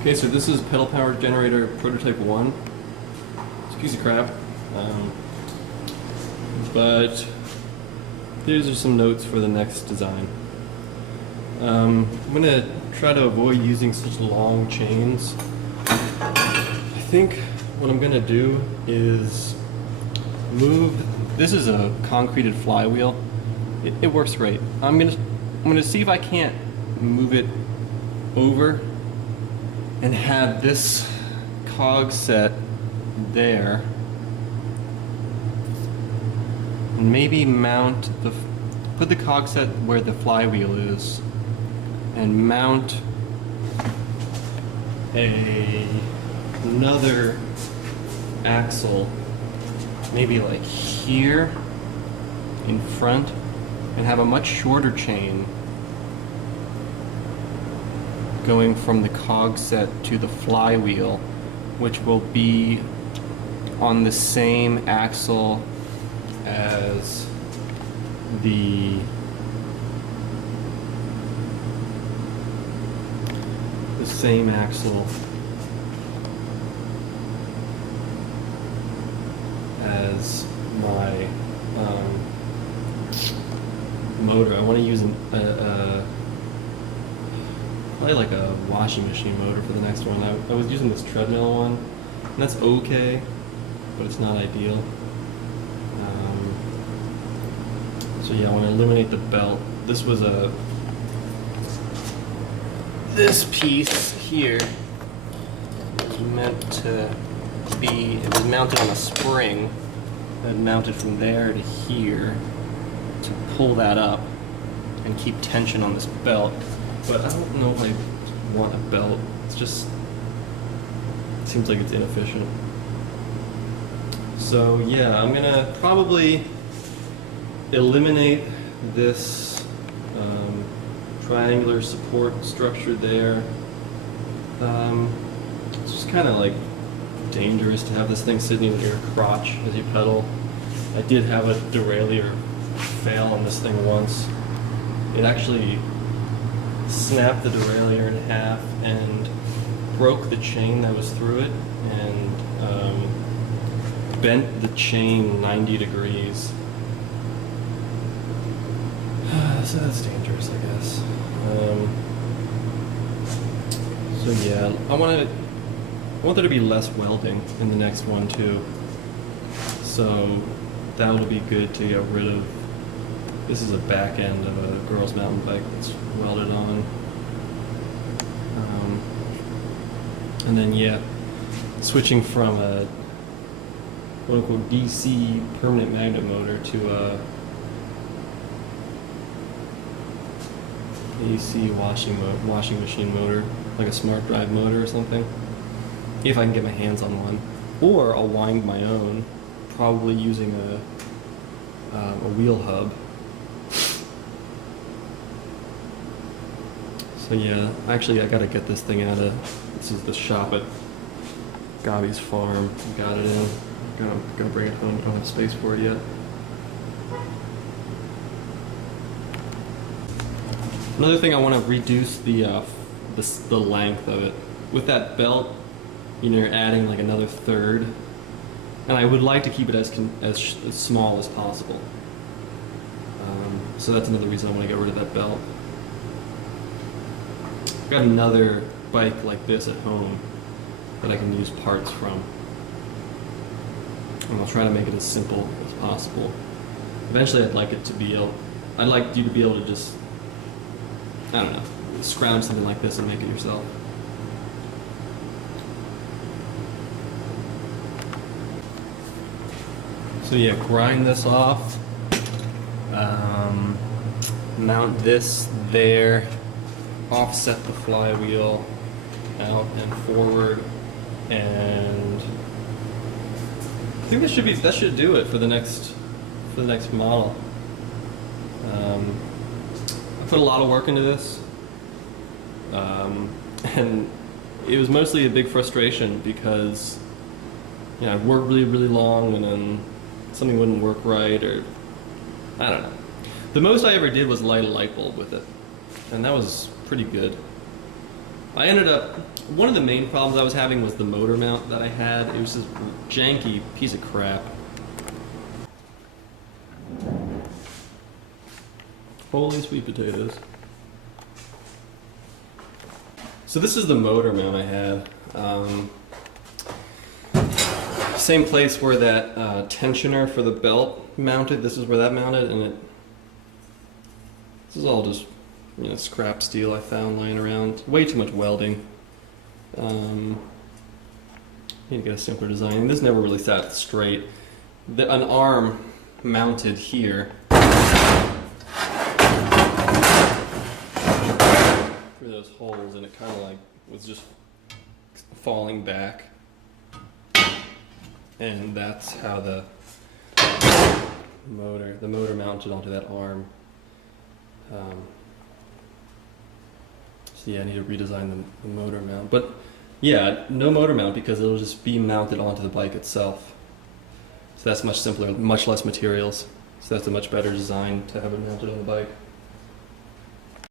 Okay, so this is pedal power generator prototype 1. It's a piece of crap. But these are some notes for the next design. I'm going to try to avoid using such long chains. I think what I'm going to do is move. This is a concreted flywheel. It works great. I'm gonna see if I can't move it over and have this cog set there, and maybe put the cog set where the flywheel is, and mount another axle maybe like here in front, and have a much shorter chain going from the cog set to the flywheel, which will be on the same axle as the same axle as my motor. I want to use probably like a washing machine motor for the next one. I was using this treadmill one, and that's okay, but it's not ideal. So yeah, I want to eliminate the belt. This piece here was meant to be, it was mounted on a spring that mounted from there to here to pull that up and keep tension on this belt. But I don't know if I want a belt. It seems like it's inefficient. So yeah, I'm gonna probably eliminate this triangular support structure there. It's just kind of like dangerous to have this thing sitting in your crotch as you pedal. I did have a derailleur fail on this thing once. It actually snapped the derailleur in half and broke the chain that was through it, and bent the chain 90 degrees. So that's dangerous, I guess. So yeah, I want there to be less welding in the next one too. So that will be good to get rid of. This is a back end of a girl's mountain bike that's welded on. And then yeah, switching from a quote-unquote DC permanent magnet motor to a AC washing machine motor, like a smart drive motor or something, if I can get my hands on one. Or I'll wind my own, probably using a wheel hub. So yeah, actually I gotta get this thing out of, this is the shop at Gobby's farm. Got it in. Gotta bring it home, don't have space for it yet. Another thing, I want to reduce the length of it. With that belt, you know, you're adding like another third, and I would like to keep it as small as possible. So that's another reason I want to get rid of that belt. I've got another bike like this at home that I can use parts from, and I'll try to make it as simple as possible. Eventually, I'd like you to be able to just, I don't know, scrounge something like this and make it yourself. So yeah, grind this off, mount this there, offset the flywheel out and forward, and I think that should do it for the next model. I put a lot of work into this, and it was mostly a big frustration because, you know, I'd work really, really long and then something wouldn't work right, or I don't know. The most I ever did was light a light bulb with it, and that was pretty good. I ended up, one of the main problems I was having was the motor mount that I had. It was this janky piece of crap. Holy sweet potatoes. So this is the motor mount I had. Same place where that tensioner for the belt mounted. This is where that mounted, and this is all just scrap steel I found laying around. Way too much welding. Need to get a simpler design. This never really sat straight. An arm mounted here through those holes, and it kind of like was just falling back. And that's how the motor mounted onto that arm. So yeah, I need to redesign the motor mount. But yeah, no motor mount because it'll just be mounted onto the bike itself. So that's much simpler, much less materials. So that's a much better design to have it mounted on the bike.